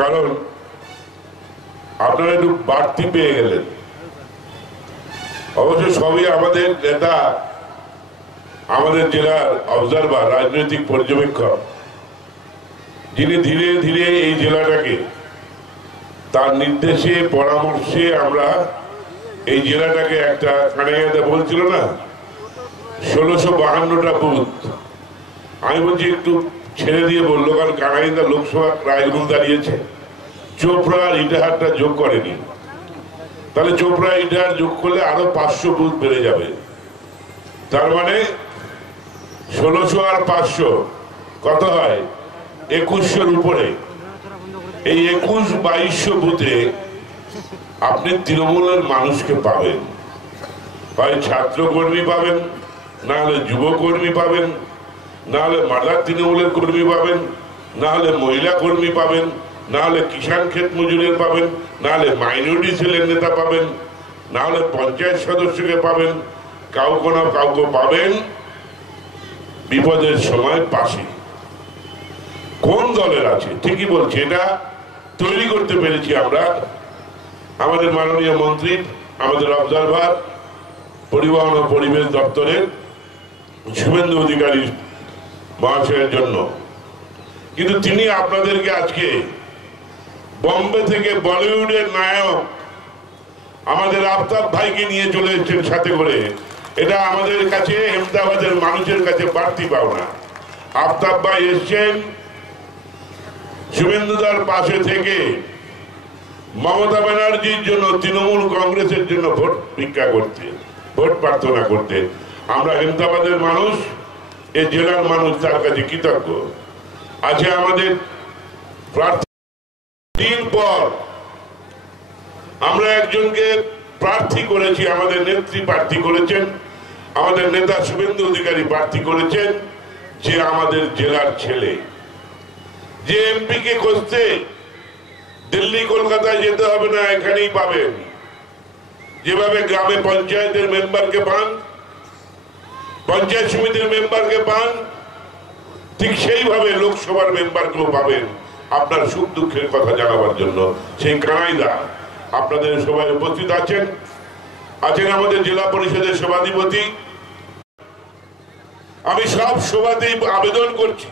কারণ আপনারা একটু বাড়তি পেয়ে গেলেন। অবশ্য সবই আমাদের নেতা, আমাদের জেলার অবজারভার রাজনৈতিক পর্যবেক্ষক, যিনি ধীরে ধীরে এই জেলাটাকে তার নির্দেশে, পরামর্শে আমরা এই জেলাটাকে একটা কানাইয়াতে বলছিল না? ষোলোশো বাহান্নটা বুথ। আমি বলছি একটু ছেড়ে দিয়ে বলল, কারণ কানাইদা লোকসভা রায়গুল দাঁড়িয়েছে। চোপড়া আর ইটাহারটা যোগ করেনি। তাহলে চোপড়া ইটাহার যোগ করলে আরও পাঁচশো বুথ বেড়ে যাবে। তার মানে ষোলোশো আর পাঁচশো, কত হয়? একুশশোর উপরে। এই একুশ বাইশশো বুথে আপনি তৃণমূলের মানুষকে পাবেন। হয় ছাত্রকর্মী পাবেন, না হলে যুব কর্মী পাবেন না হলে মাদার তৃণমূলের কর্মী পাবেন না হলে মহিলা কর্মী পাবেন না হলে কিষাণ ক্ষেত মজুরের পাবেন না হলে মাইনরিটি সেলের নেতা পাবেন না হলে পঞ্চায়েত সদস্যকে পাবেন, কাউকে না কাউকে পাবেন, বিপদের সময় পাশে। কোন দলের আছে? ঠিকই বলছি, এটা তৈরি করতে পেরেছি আমরা। আমাদের মাননীয় মন্ত্রী, আমাদের অবজারভার পরিবহন ও পরিবেশ দপ্তরের শুভেন্দু অধিকারী মহাশয়ের জন্য। কিন্তু তিনি আপনাদেরকে আজকে বম্বে থেকে বলিউডের নায়ক আমাদের আফতাব ভাইকে নিয়ে চলে এসেছেন সাথে করে। এটা আমাদের কাছে আহমেদাবাদের মানুষের কাছে বাড়তি পাওনা। আফতাব ভাই এসছেন শুভেন্দুদার পাশে থেকে মমতা ব্যানার্জির জন্য, তৃণমূল কংগ্রেসের জন্য ভোট ভিক্ষা করতে, ভোট প্রার্থনা করতে। আমরা হেমদাবাদের মানুষ এই জেলার মানুষ তার কাছে কৃতজ্ঞ। আছে আমাদের দিন পর আমরা একজনকে প্রার্থী করেছি, আমাদের নেত্রী প্রার্থী করেছেন, আমাদের নেতা শুভেন্দু অধিকারী প্রার্থী করেছেন, যে আমাদের জেলার ছেলে। যে এমপি কে খুঁজতে দিল্লি, কলকাতায় যেতে হবে না, এখানেই পাবেন। যেভাবে গ্রামে পঞ্চায়েতের মেম্বারকে পান পঞ্চায়েত সমিতির মেম্বারকে পান, ঠিক সেইভাবে লোকসভার মেম্বারকেও পাবেন আপনার সুখ দুঃখের কথা জানাবার জন্য। সেই কানাইদা, আপনাদের সবাই উপস্থিত আছেন? আছেন আমাদের জেলা পরিষদের সভাধিপতি। আমি সব সভাতেই আবেদন করছি।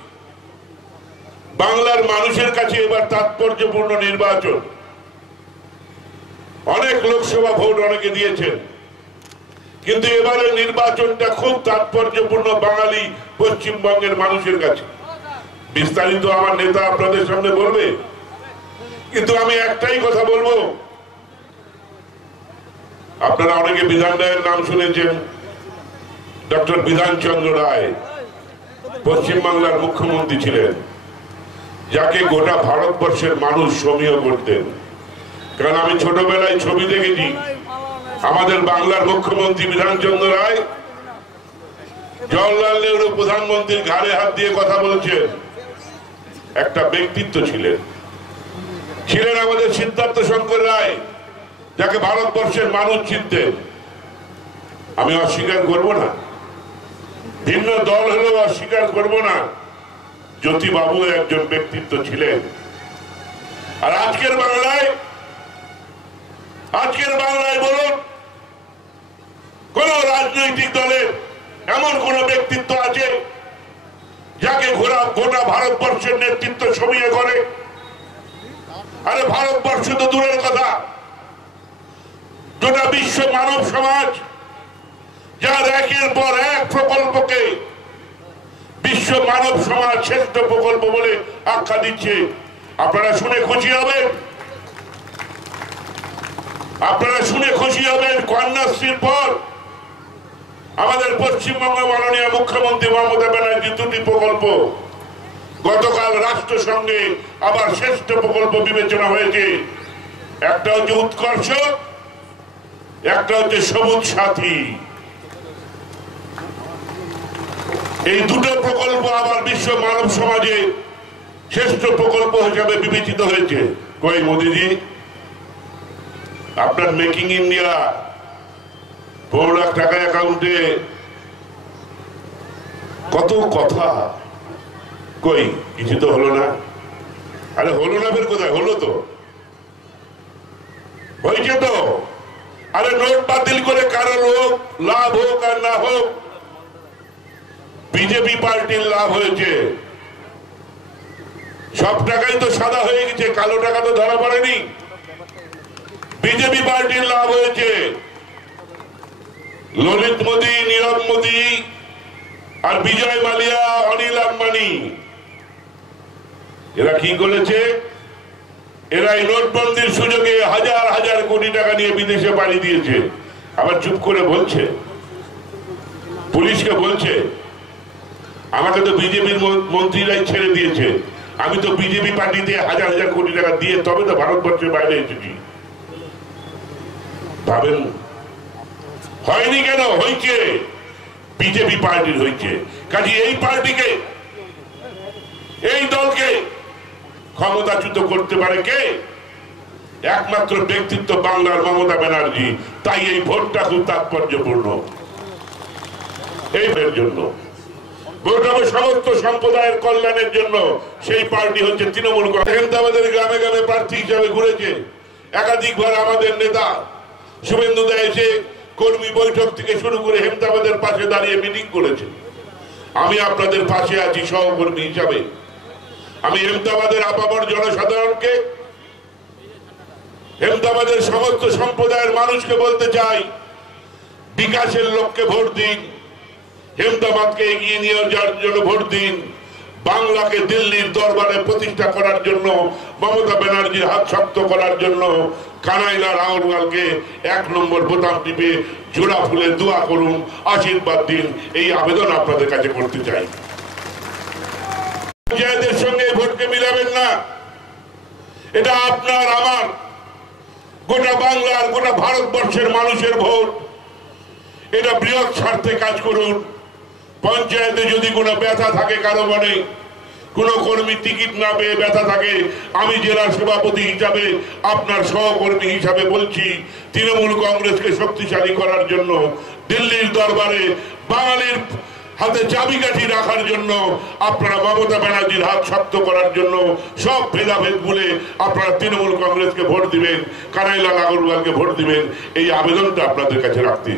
বাংলার মানুষের কাছে এবার তাৎপর্যপূর্ণ নির্বাচন। অনেক লোকসভা ভোট অনেকে দিয়েছেন। কিন্তু এবারের নির্বাচনটা খুব তাৎপর্যপূর্ণ বাঙালি পশ্চিমবঙ্গের মানুষের কাছে। বিস্তারিত আমার নেতা আপনাদের সামনে বলবে। কিন্তু আমি একটাই কথা বলব। আপনারা অনেকে বিধান রায়ের নাম শুনেছেন। ডক্টর বিধানচন্দ্র রায় পশ্চিমবাংলার মুখ্যমন্ত্রী ছিলেন। যাকে গোটা ভারতবর্ষের মানুষ সমীহ করতেন। কারণ আমি ছোটবেলায় ছবি দেখেছি। আমাদের বাংলার মুখ্যমন্ত্রী বিধানচন্দ্র রায়, জওয়াহরলাল নেহরু প্রধানমন্ত্রীর ঘাড়ে হাত দিয়ে কথা বলেছেন। একটা ব্যক্তিত্ব ছিলেন। ছিলেন আমাদের সিদ্ধার্থ শঙ্কর রায়, যাকে ভারতবর্ষের মানুষ চিনতেন। আমি অস্বীকার করব না। ভিন্ন দল হলেও অস্বীকার করব না। জ্যোতিবাবু একজন ব্যক্তিত্ব ছিলেন। আর আজকের বাংলায়, আজকের কোন রাজনৈতিক দলের এমন কোন ব্যক্তিত্ব আছে যাকে ঘোরা গোটা ভারতবর্ষের নেতৃত্ব সমিয়ে করে? আরে ভারতবর্ষ তো দূরের কথা। গোটা বিশ্ব মানব সমাজ যার একের পর এক প্রকল্পকে বিশ্ব মানব সমাজ শ্রেষ্ঠ প্রকল্প বলে আখ্যা দিচ্ছে। আপনারা শুনে খুশি হবেন? আপনারা শুনে খুশি হবেন কন্যাশ্রীর পর? আমাদের পশ্চিমবঙ্গ মাননীয় মুখ্যমন্ত্রী মমতা ব্যানার্জি দুটি প্রকল্প। গতকাল রাষ্ট্রসংঘে আবার শ্রেষ্ঠ প্রকল্প বিবেচনা হয়েছে। একটা হচ্ছে উৎকর্ষ, একটা হচ্ছে সবুজ সাথী। এই দুটো প্রকল্প আবার বিশ্ব মানব সমাজে শ্রেষ্ঠ প্রকল্প হিসাবে বিবেচিত হয়েছে। কই মোদিজি? আপনার মেকিং ইন্ডিয়া পনেরো লাখ টাকা অ্যাকাউন্টে। কত কথা কই, কিছু তো হলো না। আরে হলো না ফের কোথায়? হলো তো। হয়েছে তো। আরে নোট বাতিল করে কারও লোক লাভ হোক আর না হোক, বিজেপি পার্টির লাভ হয়েছে। সব টাকাই তো সাদা হয়ে গেছে, কালো টাকা তো ধরা পড়েনি। বিজেপি পার্টির লাভ হয়েছে। ললিত মোদী, নীরব মোদী আর বিজয় মালিয়া, অনিল আম্বানি। এরা কি করেছে? এরা এই নোটবন্দির সুযোগে হাজার হাজার কোটি টাকা নিয়ে বিদেশে পাড়ি দিয়েছে। আবার চুপ করে বলছে। পুলিশকে বলছে, আমাকে তো বিজেপির মন্ত্রীরাই ছেড়ে দিয়েছে। আমি তো বিজেপি পার্টিতে হাজার হাজার কোটি টাকা দিয়ে তবে তো ভারতবর্ষের বাইরে এসেছি। ভাবেন হয়নি কেন? হয়েছে বিজেপি পার্টির হয়েছে কাজে এই পার্টিকে, এই দলকে ক্ষমতাচ্যুত করতে পারে কে? একমাত্র ব্যক্তিত্ব বাংলার মমতা ব্যানার্জি। তাই এই ভোটটা খুব তাৎপর্যপূর্ণ। এই জন্য। ভোট সমস্ত সম্প্রদায়ের কল্যাণের জন্য সেই পার্টি হচ্ছে তৃণমূল আমাদের গ্রামে গ্রামে প্রার্থী হিসাবে ঘুরেছে। একাধিকবার আমাদের নেতা শুভেন্দু দা এসে কর্মী বৈঠক থেকে শুরু করে হেমদাবাদের পাশে দাঁড়িয়ে মিটিং করেছে। আমি আপনাদের পাশে আছি সহকর্মী হিসাবে। আমি হেমদাবাদের আপামর জনসাধারণকে হেমদাবাদের সমস্ত সম্প্রদায়ের মানুষকে বলতে চাই, বিকাশের লক্ষ্যে ভোট দিন হেমদাবাদকে এগিয়ে নিয়ে যাওয়ার জন্য ভোট দিন। বাংলাকে দিল্লির দরবারে প্রতিষ্ঠা করার জন্য, মমতা ব্যানার্জির হাত শক্ত করার জন্য কানাইলা রাহুলকে এক নম্বর বোতাম টিপে জোড়া ফুলে দোয়া করুন, আশীর্বাদ দিন। এই আবেদন আপনাদের কাছে করতে চাই। পঞ্চায়েতের সঙ্গে ভোটকে মিলাবেন না। এটা আপনার, আমার। গোটা বাংলার, গোটা ভারতবর্ষের মানুষের ভোট। এটা বৃহৎ স্বার্থে কাজ করুন। পঞ্চায়েতে যদি কোনো ব্যথা থাকে, কারও মনে কোন কর্মী টিকিট না পেয়ে ব্যথা থাকে, আমি জেলার সভাপতি হিসাবে আপনার সহকর্মী হিসাবে বলছি, তৃণমূল কংগ্রেসকে শক্তিশালী করার জন্য, দিল্লির দরবারে বাঙালির হাতে চাবিকাঠি রাখার জন্য, আপনারা মমতা ব্যানার্জির হাত শক্ত করার জন্য সব ভেদাভেদ ভুলে আপনারা তৃণমূল কংগ্রেসকে ভোট দিবেন, কানাইলাল আগরওয়ালকে ভোট দিবেন, এই আবেদনটা আপনাদের কাছে রাখতে